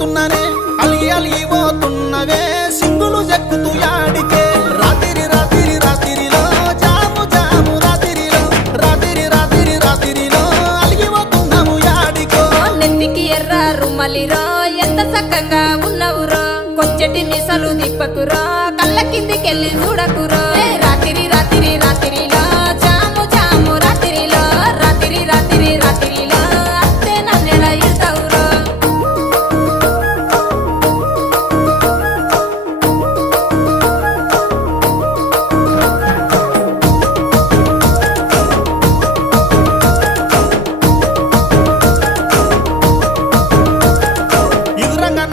పోతున్ననే అలిగి అలిగి పోతున్నవే సింగులు జక్కుతూ యాడికే రాత్రి రాత్రి రాత్రిలో జాము జాము రాత్రిలో రాత్రి రాత్రి రాత్రిలో అలిగి పోతున్నాము యాడికో నెత్తికి ఎర్ర రుమ్మలిరో ఎంత చక్కగా ఉన్నవురో కొంచెటి నిసలు దిప్పకురో కళ్ళ కిందికెళ్ళి చూడకురో రాత్రి రాత్రి రాత్రిలో జాము జాము రాత్రిలో రాత్రి రాత్రి రాత్రిలో అత్తే నన్నెలా ఇడతావురో ఎదురంగా